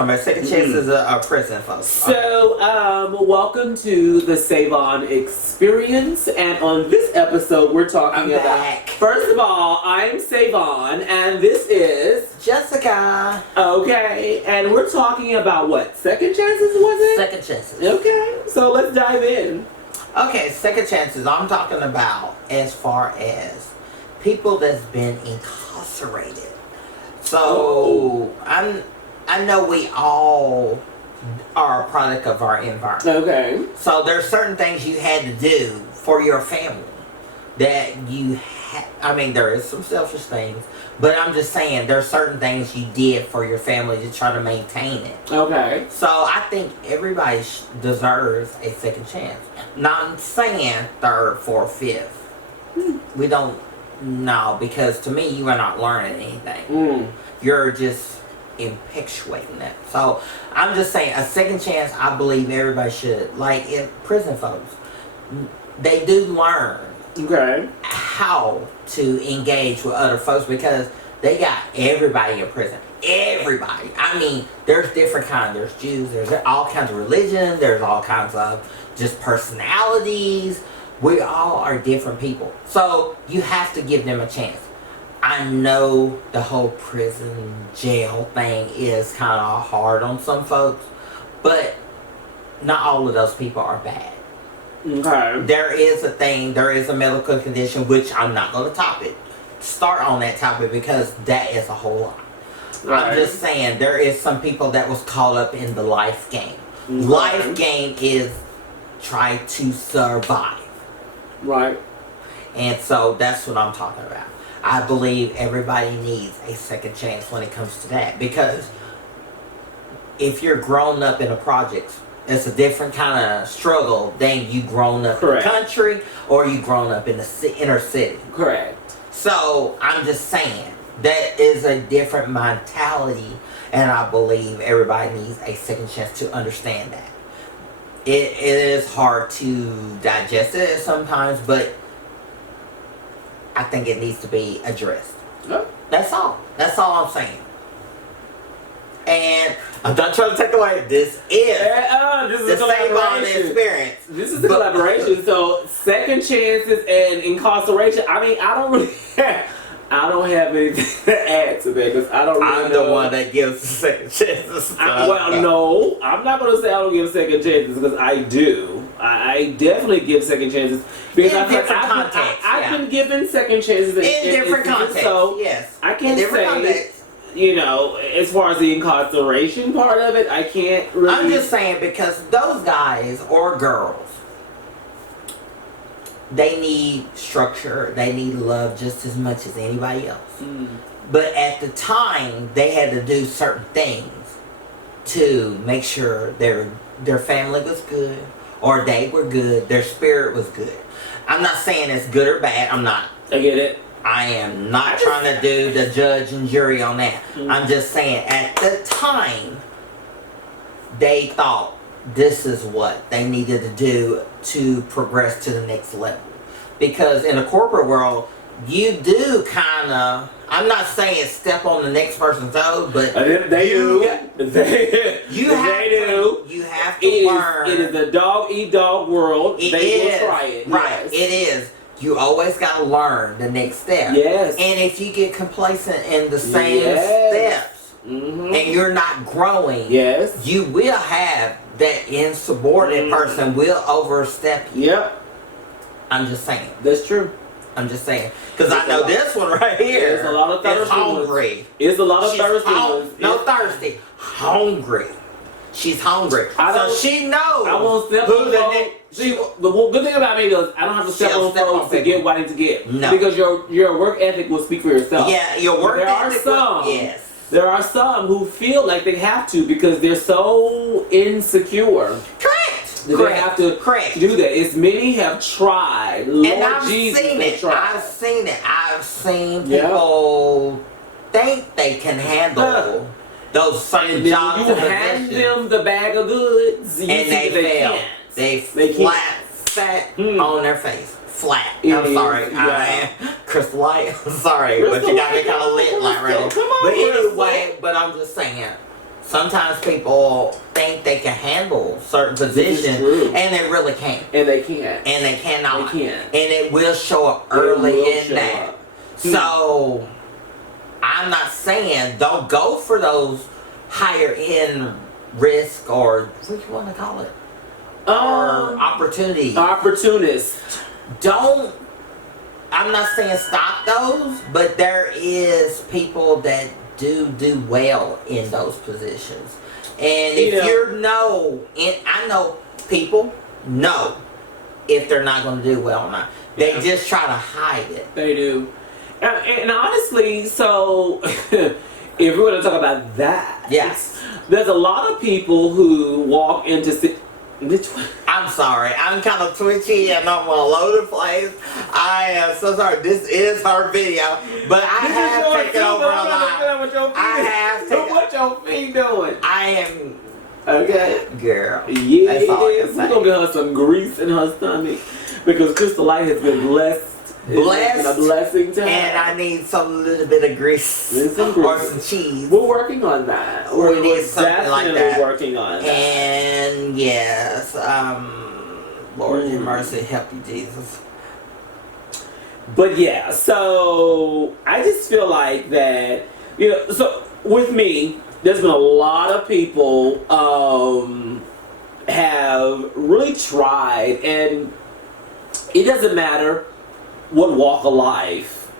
A second chance is a prison, folks. So, welcome to the Savon experience, and on this episode, we're talking about. First of all, I'm Savon, and this is Jessica. Okay, and we're talking about what? Second chances, was it? Second chances. Okay, so let's dive in. Okay, second chances. I'm talking about as far as people that's been incarcerated. So I know we all are a product of our environment. Okay. So there's certain things you had to do for your family that you I mean, there is some selfish things, but I'm just saying there's certain things you did for your family to try to maintain it. Okay. So I think everybody deserves a second chance. Not saying third, fourth, fifth. We don't know, because to me you are not learning anything. You're just impectuating that. So I'm just saying a second chance. I believe everybody should. Like in prison folks, they do learn how to engage with other folks, because they got everybody in prison. Everybody. I mean, there's different kinds. There's Jews. There's all kinds of religion. There's all kinds of just personalities. We all are different people. So you have to give them a chance. I know the whole prison jail thing is kind of hard on some folks, but not all of those people are bad. Okay. There is a thing, there is a medical condition, which I'm not going to start on that topic, because that is a whole lot. Right. I'm just saying there is some people that was caught up in the life game. Life game is try to survive. Right. And so that's what I'm talking about. I believe everybody needs a second chance when it comes to that, because if you're grown up in a project, it's a different kind of struggle than you grown up in the country or you grown up in the inner city. Correct. So I'm just saying that is a different mentality, and I believe everybody needs a second chance to understand that. It is hard to digest it sometimes, but I think it needs to be addressed. Yep. That's all. That's all I'm saying. And I'm not trying to take away. This is the Savon experience. This is the collaboration. So second chances and incarceration. I mean, I don't really I don't have anything to add to that, because I don't really I'm the one that gives second chances. No, I'm not going to say I don't give second chances, because I do. I definitely give second chances, because I've been given second chances in different contexts. So yes, I can't say, you know, as far as the incarceration part of it, I can't really. I'm just saying, because those guys or girls, they need structure, they need love just as much as anybody else. But at the time, they had to do certain things to make sure their family was good, or they were good, their spirit was good. I'm not saying it's good or bad. I get it. I am not trying to do the judge and jury on that. I'm just saying at the time, they thought this is what they needed to do to progress to the next level. Because in the corporate world, you do kind of, I'm not saying step on the next person's toes, but they do. You have to learn. It is a dog-eat-dog world. They will try it. Right, yes. It is. You always got to learn the next step. Yes. And if you get complacent in the same steps, and you're not growing, you will have that insubordinate person will overstep you. Yep. I'm just saying. That's true. I'm just saying. Because I know this one right here. There's a lot of thirsty. Is hungry. It's a lot of thirsty ones. No thirsty. Hungry. She's hungry. So she knows. I won't step on folks. See, the good thing about me is I don't have to step on folks to get what I need to get. No. Because your work ethic will speak for yourself. Yeah, your work ethic. Yes. There are some who feel like they have to, because they're so insecure. Correct. They have to do that. As many have tried. Lord and I've Jesus, seen it. Tried. I've seen it. I've seen people think they can handle those certain jobs. You hand them the bag of goods, and they fail. They flat on their face. Flat. I'm sorry. I am Crystal Light. I'm sorry, but you got me kind of lit like right now. But anyway, but I'm just saying. Sometimes people think they can handle certain positions, and they really can't. And they can't. And they cannot. They can't. And it will show up early in that. So, I'm not saying don't go for those higher end risk or what you want to call it, or opportunities. Opportunist. Don't. I'm not saying stop those, but there is people that do well in those positions. And if I know people know if they're not going to do well or not. They just try to hide it. They do. And honestly, so if we're going to talk about that, yes, there's a lot of people who walk into. I'm sorry. I'm kind of twitchy and I'm all over the place. I am so sorry. This is her video, but I have taken over a lot. I have taken. What your feet doing? I am. Okay, girl. Yeah, that's all I can say. We're gonna get her some grease in her stomach because Crystal Light has been blessed. It's been a blessing to her. And I need some little bit of grease or some cheese. We're working on that. We need something like that. Working on that. And yes, Lord have mercy, help you, Jesus. But yeah, so I just feel like that, so with me, there's been a lot of people have really tried, and it doesn't matter what walk of life,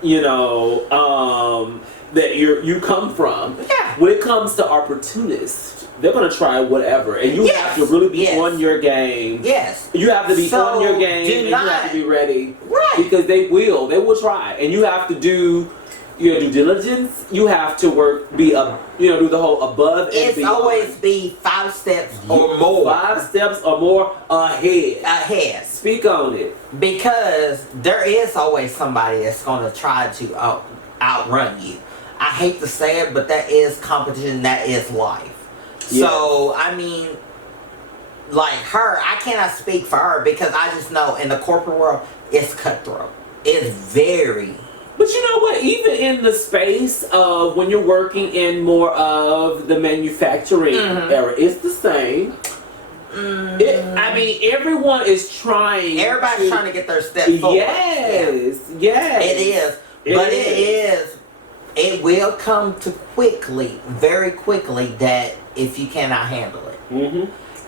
that you come from. Yeah. When it comes to opportunists, they're gonna try whatever, and you have to really be on your game. Yes. You have to be on your game, and you have to be ready. Right. Because they will try, and you have to do your due diligence. You have to do the whole above and it's beyond. always be 5 steps or more. 5 steps or more ahead. Speak on it. Because there is always somebody that's going to try to outrun you. I hate to say it, but that is competition. That is life. Yeah. So, I mean, like her, I cannot speak for her because I just know in the corporate world, it's cutthroat. It's very... But you know what? Even in the space of when you're working in more of the manufacturing era, it's the same. I mean, everyone is trying. Everybody's trying to get their step forward. Yes. It is. It will come to very quickly, that if you cannot handle it.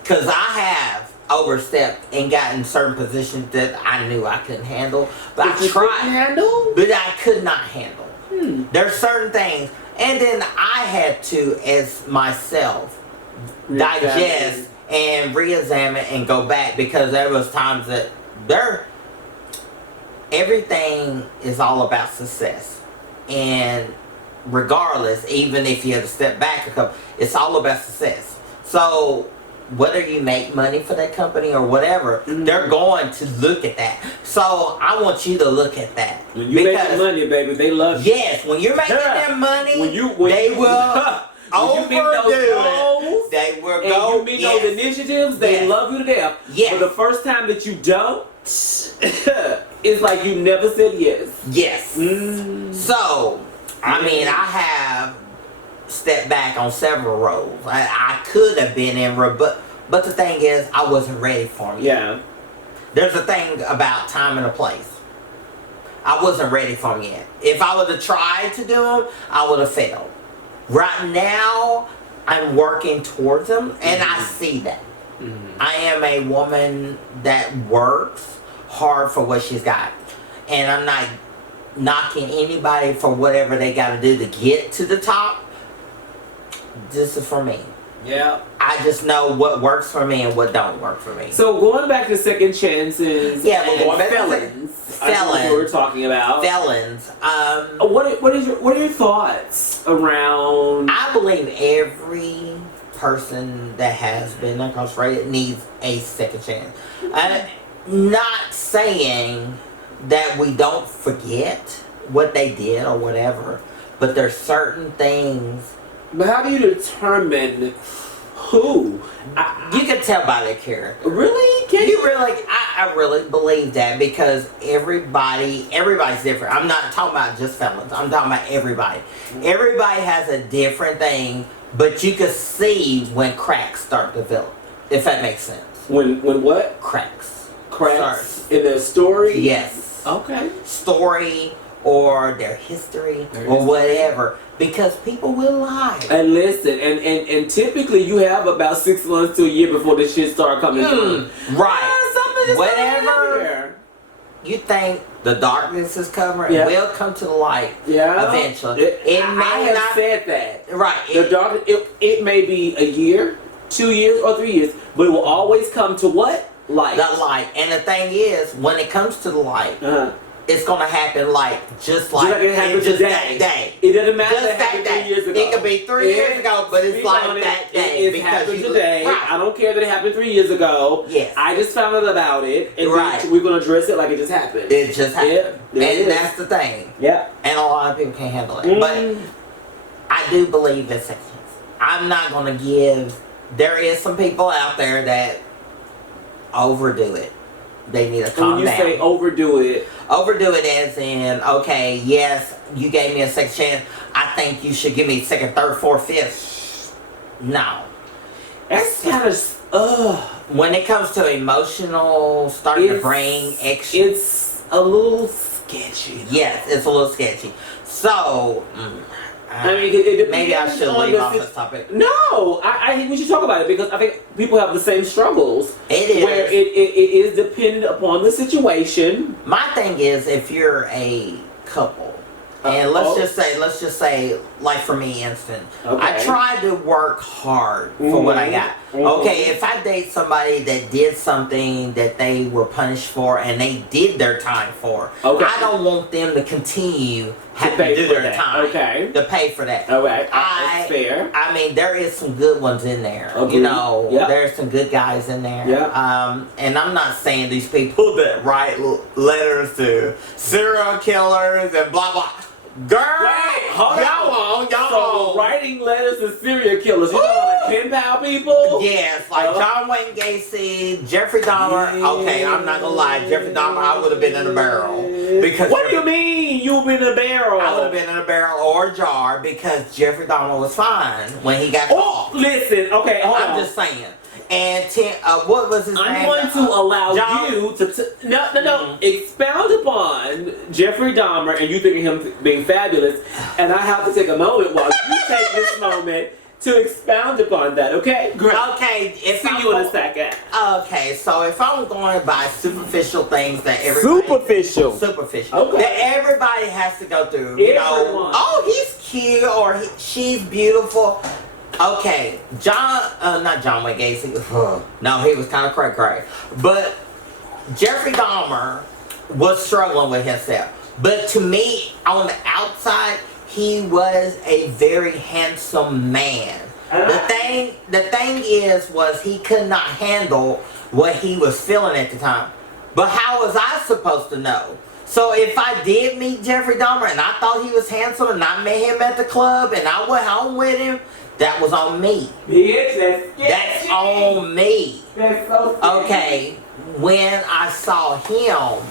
Because I have overstepped and gotten certain positions that I knew I couldn't handle, but I tried, but I could not handle. There's certain things, and then I had to, as myself, digest and re-examine and go back, because there was times that everything is all about success, and regardless, even if you have to step back a couple, it's all about success. So whether you make money for that company or whatever, they're going to look at that. So I want you to look at that. When you make money, baby, they love you. Yes, when you're making their money, they will overdo it. They will go. And you meet those initiatives, they love you to death. Yes. But the first time that you don't, it's like you never said yes. Yes. So, I mean, I have stepped back on several roles. I could have been in, but the thing is, I wasn't ready for them. Yeah. There's a thing about time and a place. I wasn't ready for them yet. If I would have tried to do them, I would have failed. Right now, I'm working towards them, and I see that. I am a woman that works hard for what she's got. And I'm not knocking anybody for whatever they got to do to get to the top. This is for me. Yeah. I just know what works for me and what don't work for me. So going back to second chances, felons. What we're talking about. Felons. What are your thoughts around? I believe every person that has been incarcerated needs a second chance. I'm not saying that we don't forget what they did or whatever, but there's certain things. But how do you determine who? You can tell by their character. Really? Can you really? I really believe that, because everybody's different. I'm not talking about just felons. I'm talking about everybody. Everybody has a different thing but you could see when cracks start to develop, if that makes sense. When what? Cracks. Cracks in their story? Yes. Okay. Story or their history or whatever. Because people will lie. And listen, and typically you have about 6 months to a year before this shit start coming through. Right. Whatever you think the darkness is covering will come to the light eventually. I have said that. Right. The dark. It may be a year, 2 years, or 3 years, but it will always come to what? Light. The light. And the thing is, when it comes to the light, it's gonna happen just like it happened today. That day. It doesn't matter just that happened 3 years ago. It could be 3 years ago, but it's like that day. It happened today. Right. I don't care that it happened 3 years ago. Yes. I just found out about it, and we're gonna address it like it just happened. It just happened. Yeah, and that's the thing. Yeah. And a lot of people can't handle it. But I do believe it's a chance. I'm not gonna give. There is some people out there that overdo it. They need to calm down. When you say overdo it as in, okay, yes, you gave me a second chance. I think you should give me second, third, fourth, fifth. No. That's kind of, when it comes to emotional, starting to bring extra. It's a little sketchy. Yes, it's a little sketchy. So, I mean, it maybe I should leave off this topic. No, I think we should talk about it because I think people have the same struggles. It is. Where it is dependent upon the situation. My thing is, if you're a couple, and let's just say, like for me, instant, I tried to work hard for what I got. Okay, if I date somebody that did something that they were punished for and they did their time for, I don't want them to continue having to do their time. To pay for that. Okay, that's fair. I mean, there is some good ones in there. Agreed. You know, there's some good guys in there. Yeah. And I'm not saying these people that write letters to serial killers and blah blah. Girl, y'all on. Writing letters to serial killers, you know, like pen pal people? Yes, like John Wayne Gacy, Jeffrey Dahmer. Okay, I'm not gonna lie, Jeffrey Dahmer, I would have been in a barrel. Because what do you mean you've been in a barrel? I would have been in a barrel or a jar because Jeffrey Dahmer was fine when he got caught. Listen, okay, hold on. I'm just saying. And what was his name? I'm going to allow you to expound upon Jeffrey Dahmer and you thinking him being fabulous, and I have to take a moment while you take this moment to expound upon that. Okay, great. Okay, see you in a second. Okay, so if I'm going by superficial things that everybody superficial that everybody has to go through, you know, oh, he's cute or she's beautiful. Okay, not John Wayne Gacy. No, he was kind of cray-cray. But Jeffrey Dahmer was struggling with himself. But to me, on the outside, he was a very handsome man. The thing was he could not handle what he was feeling at the time. But how was I supposed to know? So if I did meet Jeffrey Dahmer and I thought he was handsome and I met him at the club and I went home with him, that was on me. Bitch, that's on me. That's so scary. Okay, when I saw him,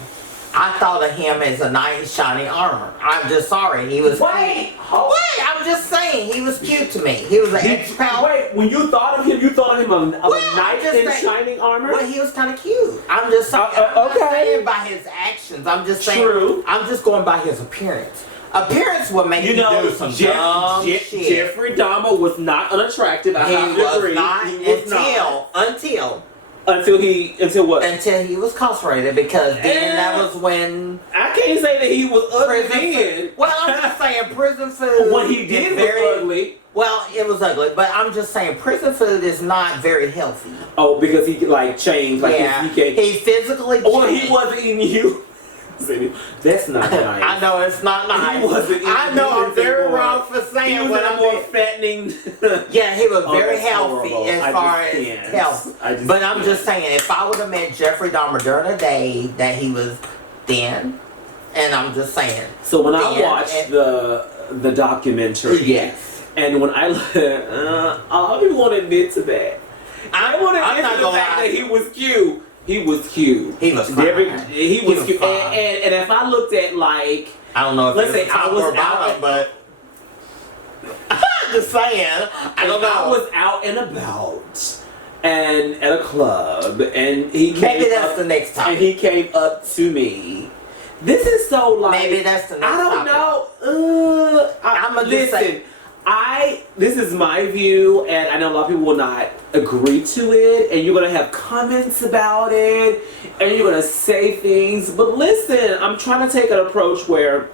I thought of him as a knight in shining armor. I'm just sorry. He was Wait, I'm just saying, he was cute to me. He was an ex-pal. Wait, when you thought of him, you thought of him of a knight in shining armor? Well, he was kind of cute. I'm just saying. I'm not saying by his actions. I'm just saying. True. I'm just going by his appearance. Appearance will make you do some dumb shit. Jeffrey Dahmer was not unattractive. I have to agree. Until what? Until he was incarcerated, because then that was when I can't say that he was ugly then. Well, I'm just saying prison food. What he did was ugly. Well, it was ugly, but I'm just saying prison food is not very healthy. Oh, because he like changed, like he physically changed. Well, he wasn't eating you. That's not nice. I know it's not nice. He wasn't. I know I'm very wrong for saying he was what I'm more fattening. Yeah, he was very healthy as far as health. But I'm just saying, if I would have met Jeffrey Dahmer during the day that he was thin, and I'm just saying. So when I watched the documentary, yes, and when I won't admit to that. I want to admit to the fact that he was cute. He was cute. He was fine. He was cute. And if I looked at, like, I don't know if let's say I was out, but I'm just saying. I don't know. I was out and about and at a club, and he came Maybe that's up, the next time. and he came up to me. This is so like Maybe that's the next I don't topic. know. I'ma just listen. say- This is my view, and I know a lot of people will not agree to it, and you're gonna have comments about it, and you're gonna say things. But listen, I'm trying to take an approach where,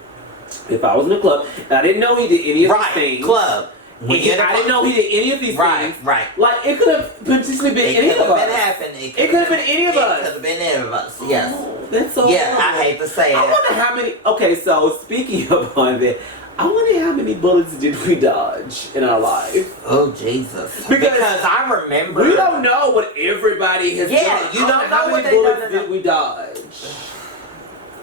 if I was in a club and I didn't know he did any of these things, club. I didn't know he did any of these things. Right. Like it could have potentially been any of us. It could have been any of us. It could have been any of us. Yes. Oh, that's so. Yeah, horrible. I hate to say it. I wonder how many. Okay, so speaking upon that, I wonder how many bullets did we dodge in our life? Oh Jesus! Because I remember We don't know what everybody has done. You don't know how what many they bullets done. did we dodge.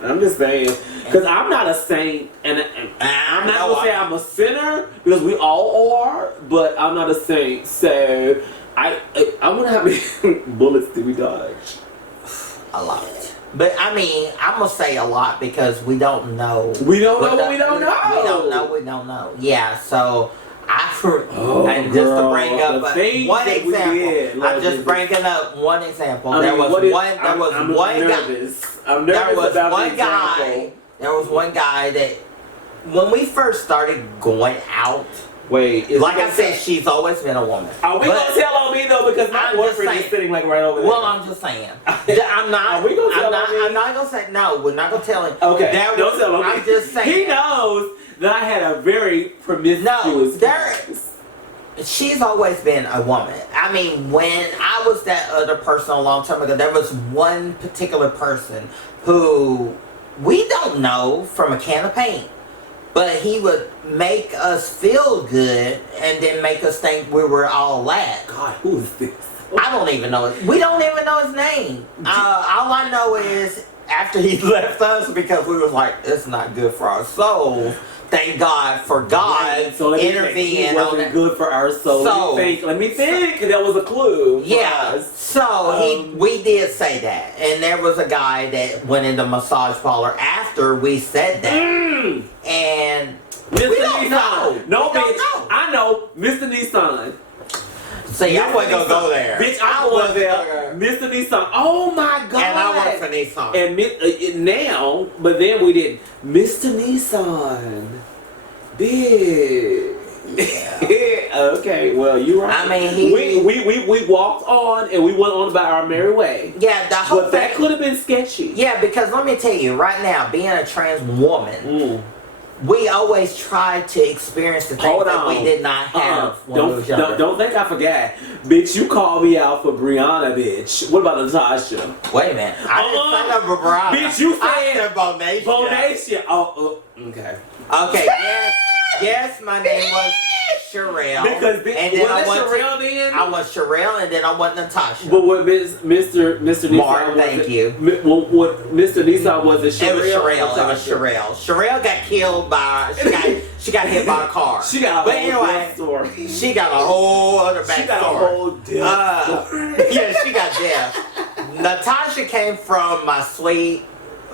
I'm just saying, because I'm not a saint, and I'm not gonna say I'm a sinner because we all are, but I'm not a saint. So I wonder how many bullets did we dodge? A lot. But I mean, I'm gonna say a lot because we don't know. We don't know what we don't know. We don't know. Yeah. So Oh, and just to girl, bring up the things one that we example, did, Lord I'm just Jesus. bringing up one example. I There mean, was what is- one. There I'm- was I'm one guy. nervous. I'm There nervous was about one the guy. example. There was one guy that when we first started going out. Wait, Like I said, she's always been a woman. Are we But- gonna tell on me though? Because my I'm just boyfriend is saying. sitting like right over there. Well, I'm just saying. I'm not. Are we gonna tell on me? I'm not gonna say no. We're not gonna tell him. Okay, There don't was- tell on me. I'm just saying. He knows that I had a very promiscuous. past. She's always been a woman. I mean, when I was that other person a long time ago, there was one particular person who we don't know from a can of paint. But he would make us feel good and then make us think we were all that. God, who is this? I don't even know it. We don't even know his name. All I know is after he left us because we was like, it's not good for our souls. Thank God for God Right, so let me think. intervening It on wasn't that. good for our soul. Let me think. That was a clue. For Yeah. us. So we did say that, and there was a guy that went in the massage parlor after we said that, and Mr. we don't Nissan. know. No, We don't bitch. know. I know, Mr. Nissan. See, I wasn't gonna go there. Bitch, I was there. Mr. Nissan. Oh my God. And I work for Nissan. And now, but then we did Mr. Nissan. Bitch. Yeah. Okay, well, you right. I mean, we walked on and we went on about our merry way. Yeah, the whole But that thing. could have been sketchy. Yeah, because let me tell you, right now, being a trans woman, we always try to experience the things that we did not have when we was younger. Don't think I forgot. Bitch, you called me out for Brianna, bitch. What about Natasha? Wait a minute. I didn't say no Barbara. Bitch, you I said said Bonacia. Bonacia. Oh, okay. Okay, yes, my name was Sherelle. Because and then I was went Sherelle then? I was Sherelle, and then I went Natasha. But what Mr. Nissan Mark, was thank it, you. What Mr. Nissan was it? It was Sherelle. Sherelle. It was Sherelle. Sherelle got killed by. She got hit by a car. She got a but whole anyway, death story. She got a whole other backstory. She got a whole death story. Yeah, she got death. Natasha came from my sweet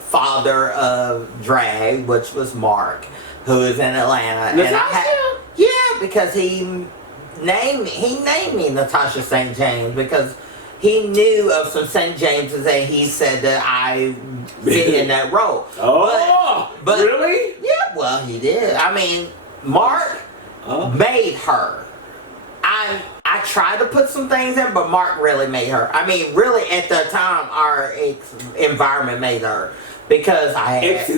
father of drag, which was Mark, who is in Atlanta. Natasha? Yeah, because he named me Natasha St. James because he knew of some St. Jameses and he said that I fit in that role. Oh, but really? Yeah, well, he did. I mean, Mark made her. I tried to put some things in, but Mark really made her. I mean, really, at the time, our environment made her because I had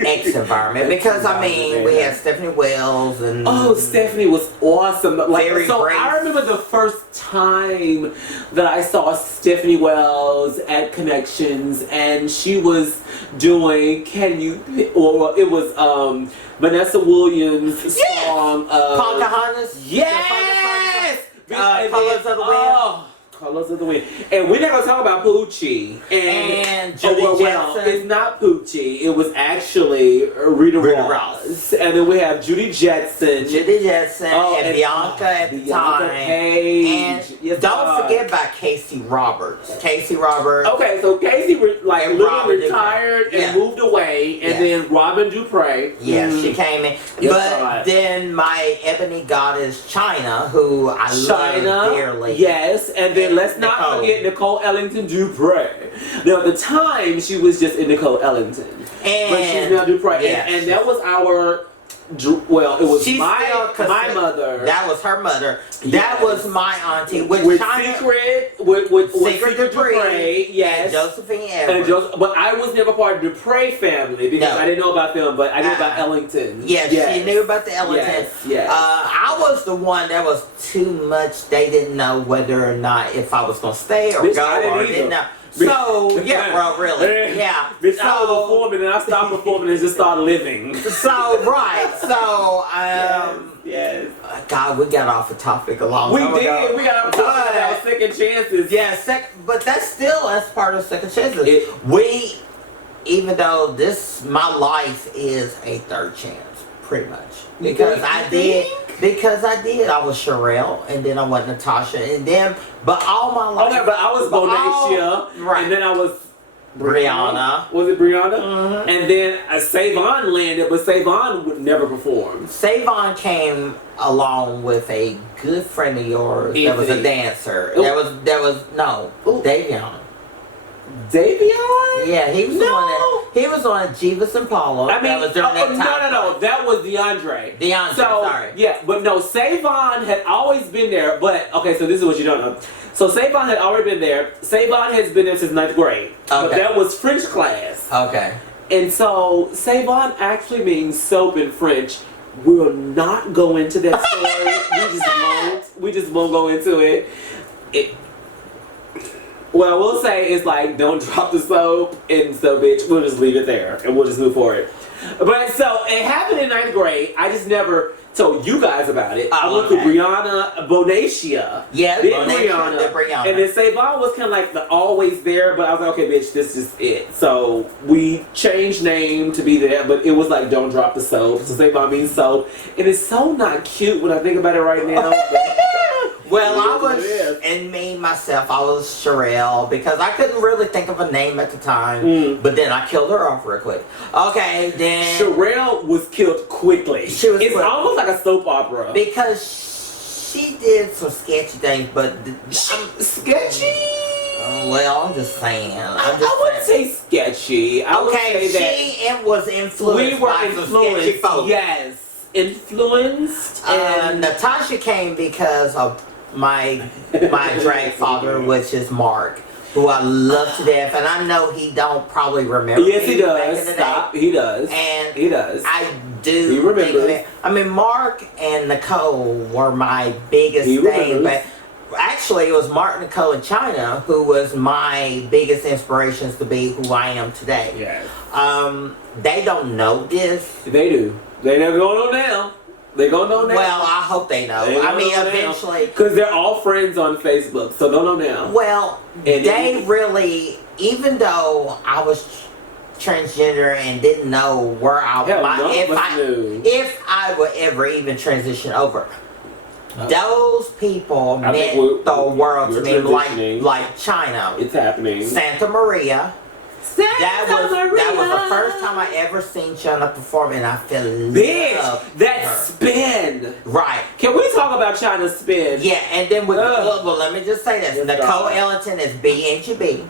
ex-environment. Because I mean, we had Stephanie Wells and Stephanie was awesome. Like, Very so great. I remember the first time that I saw Stephanie Wells at Connections, and she was doing it was Vanessa Williams' song Pocahontas. Yes! Colors of the Wind. Colors of the Wind. And we're not going to talk about Poochie. And Judy Jetson. It's not Poochie. It was actually Rita Ross. And then we have Judy Jetson. And Bianca at the time. Page. And don't forget about Casey Roberts. Okay, so Casey literally retired retired and moved away, and then Robin Dupre. Yeah, she came in. But then my ebony goddess China, who I love dearly. Yes, and then let's not forget Nicole Ellington Dupre. Now, at the time, she was just in Nicole Ellington. But she's now Dupre. And that was our... Well, it was my mother. That was her mother. That was my auntie. With China, Secret Dupre. Yes. And Josephine Evers. But I was never part of the Dupre family because I didn't know about them, but I knew about Ellington. Yes, she knew about the Ellington. Yes. I was the one that was too much. They didn't know whether or not if I was going to stay or go or didn't know. So, bro, really. Yeah. Bitch, I was performing and I stopped performing and just started living. So, yes. God, we got off the topic a long time ago. We got off the topic about second chances. Yeah, but that's part of second chances. Even though my life is a third chance, pretty much. Because I did. I was Sherelle, and then I was Natasha, and then, but all my life. Okay, but I was Bonacia, right. And then I was Brianna. Was it Brianna? Mm-hmm. And then Savon landed, but Savon would never perform. Savon came along with a good friend of yours that was a dancer. Ooh. That was Davion. Davion? Yeah, he was the one that he was on Jeeves and Paula. I mean, that was during that time. No, that was DeAndre. Sorry. Yeah, but no, Savon had always been there. But okay, so this is what you don't know. So Savon had already been there. Savon has been there since 9th grade. Okay. But that was French class. Okay. And so Savon actually means soap in French. We'll not go into that story. We just won't go into it. What I will say is like, don't drop the soap, and so bitch, we'll just leave it there and we'll just move forward. But so it happened in 9th grade. I just never told you guys about it. I went to Brianna Bonacia. Yeah, Brianna. And then Savon was kind of like the always there, but I was like, okay, bitch, this is it. So we changed name to be there, but it was like, don't drop the soap. So Savon means soap. And it's so not cute when I think about it right now. Well, I was Sherelle, because I couldn't really think of a name at the time, but then I killed her off real quick. Okay, then... Sherelle was killed quickly. It's almost like a soap opera. Because she did some sketchy things, but... sketchy? Well, I'm just saying. I wouldn't say sketchy. I would say that was influenced. We were by influenced. Sketchy folks. Yes. Influenced. And Natasha came because of my drag father, which is Mark, who I love to death, and I know he don't probably remember. Yes, he does. Stop. He does. And he does. I do. He remembers. I mean, Mark and Nicole were my biggest thing, but actually it was Mark, Nicole, and China who was my biggest inspirations to be who I am today. Yes. They don't know this. They do. They never gonna know now. They gonna know now. Well, I hope they know. I mean, eventually, because they're all friends on Facebook, so they'll know now. Well, they really, even though I was transgender and didn't know where if I would ever even transition over. Those people meant the world to me, like China. It's happening. Santa Maria. That was the first time I ever seen China perform, and I fell in love. That spin. Right. Can we talk about China's spin? Yeah, and then with well, let me just say this: Nicole Ellington is BNGB.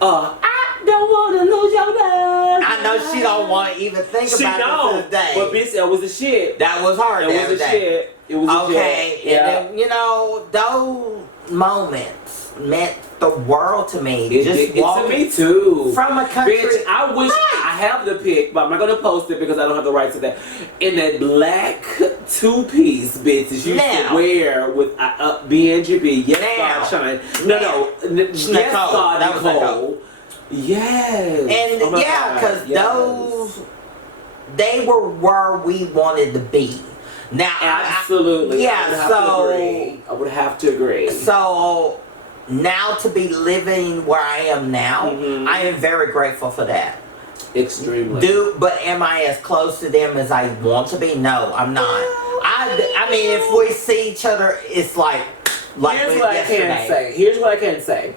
I don't want to lose your love. I know she don't want to even think about it to this day. But bitch, that was the shit. That was hard. That was the shit. It was okay. And then, those moments meant the world to me. It's to me too. From a country. Bitch, I wish I have the pic, but I'm not gonna post it because I don't have the rights to that. In that black two-piece, bitch, that you used to wear with BNGB. Yes, God, Shine. No. Yes, God, that was Nicole. Yes. And because those, they were where we wanted to be. Now, absolutely. I would have to agree. So now to be living where I am now, I am very grateful for that. Extremely. But am I as close to them as I want to be? No, I'm not. I mean, if we see each other, it's like here's what I can say.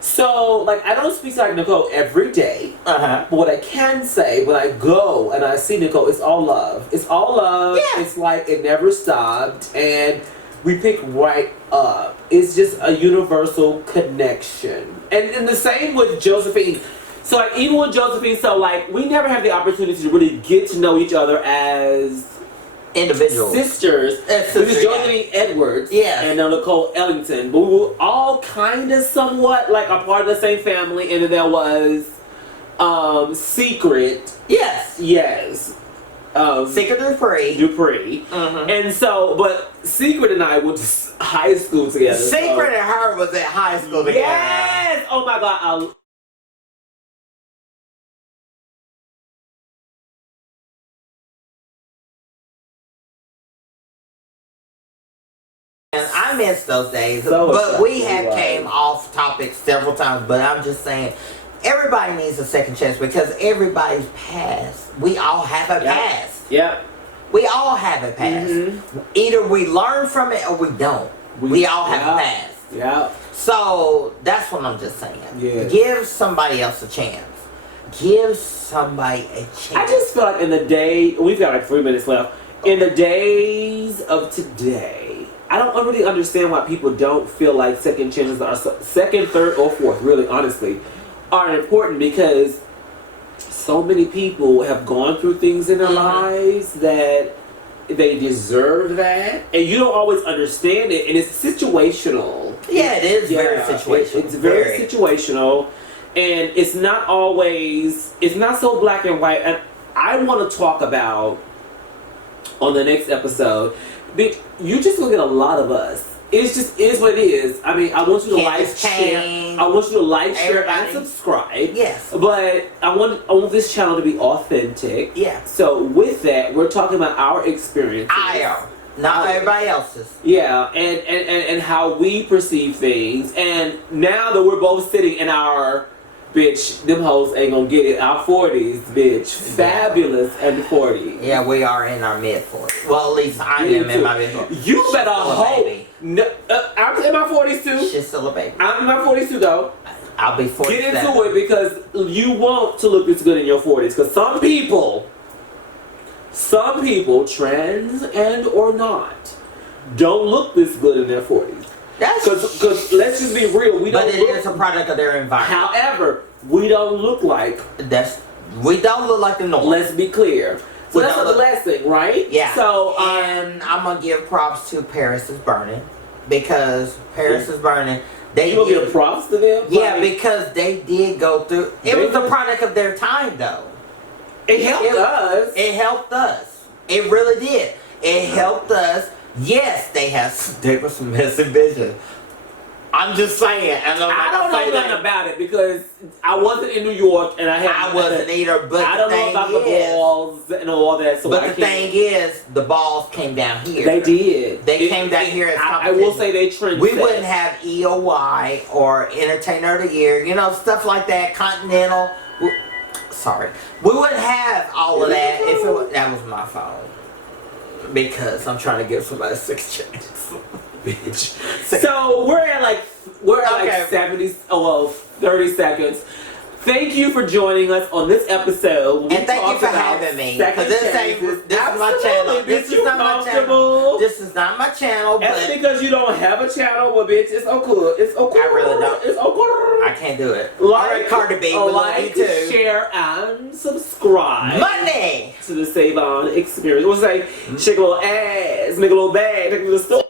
So, like, I don't speak to like Nicole every day. But what I can say, when I go and I see Nicole, it's all love. It's all love. Yeah. It's like it never stopped, and we pick right up. It's just a universal connection. And the same with Josephine. So like even with Josephine, so like we never have the opportunity to really get to know each other as individuals, sisters. This is Josephine Edwards, and Nicole Ellington. But we were all kind of somewhat like a part of the same family, and then there was Secret. Yes. Secret Dupree. And so, but Secret and I went to high school together. Secret and her was at high school together. Yes. Oh my God. And I miss those days, So but we have came off topic several times. But I'm just saying, everybody needs a second chance because everybody's past. We all have a past. Yep. We all have a past. Either we learn from it or we don't. We all have a past. Yeah. So that's what I'm just saying. Yeah. Give somebody else a chance. Give somebody a chance. I just feel like in the day, we've got like 3 minutes left. In the days of today, I don't really understand why people don't feel like second chances are second, third, or fourth. Really, honestly, are important because so many people have gone through things in their lives that they deserve that, and you don't always understand it, and it's situational. Yeah, it is very situational. It's very situational, and it's not always. It's not so black and white. And I want to talk about on the next episode. You just look at a lot of us. It just is what it is. I mean, I want you to share. I want you to like, share, and subscribe. Yes. But I want this channel to be authentic. Yeah. So with that, we're talking about our experiences. Not everybody else's. Yeah, and how we perceive things. And now that we're both sitting in our bitch, them hoes ain't gonna get it. Our 40s, bitch. Fabulous and 40s. Yeah, we are in our mid-40s. Well, at least I am in my mid-40s. You better hope. No, I'm in my 40s too. She's still a baby. I'm in my 40s too, though. I'll be 47. Get into it because you want to look this good in your 40s. Because some people, trans and or not, don't look this good in their 40s. Because let's just be real, we don't. But it is a product of their environment. However, we don't look like we don't look like the norm. Let's be clear. So that's the last thing, right? Yeah. So and I'm gonna give props to Paris is Burning because Paris is Burning. You gonna give props to them? Yeah, because they did go through. It was a product of their time, though. It helped us. It helped us. It really did. It helped us. Yes, they were some messy bitches. I'm just saying. And I don't know nothing about it because I wasn't in New York and I wasn't either. But I don't know about the balls and all that. So but the thing is, the balls came down here. They did. They came down here as I will say they trendset. We wouldn't have EOY or Entertainer of the Year, stuff like that. Continental. Sorry, we wouldn't have all of that if that was my phone. Because I'm trying to give somebody a sixth chance. Bitch. So we're at like 30 seconds. Thank you for joining us on this episode. And thank you for having me. Because this is my channel. This is not my channel. This is not my channel. That's because you don't have a channel. Well, bitch, it's okay. It's okay. I really don't. It's okay. I can't do it. Like, Cardi B, we love you too. Share, and subscribe. Money! To the Savon experience. We'll say, shake a little ass, make a little bag, take a little store.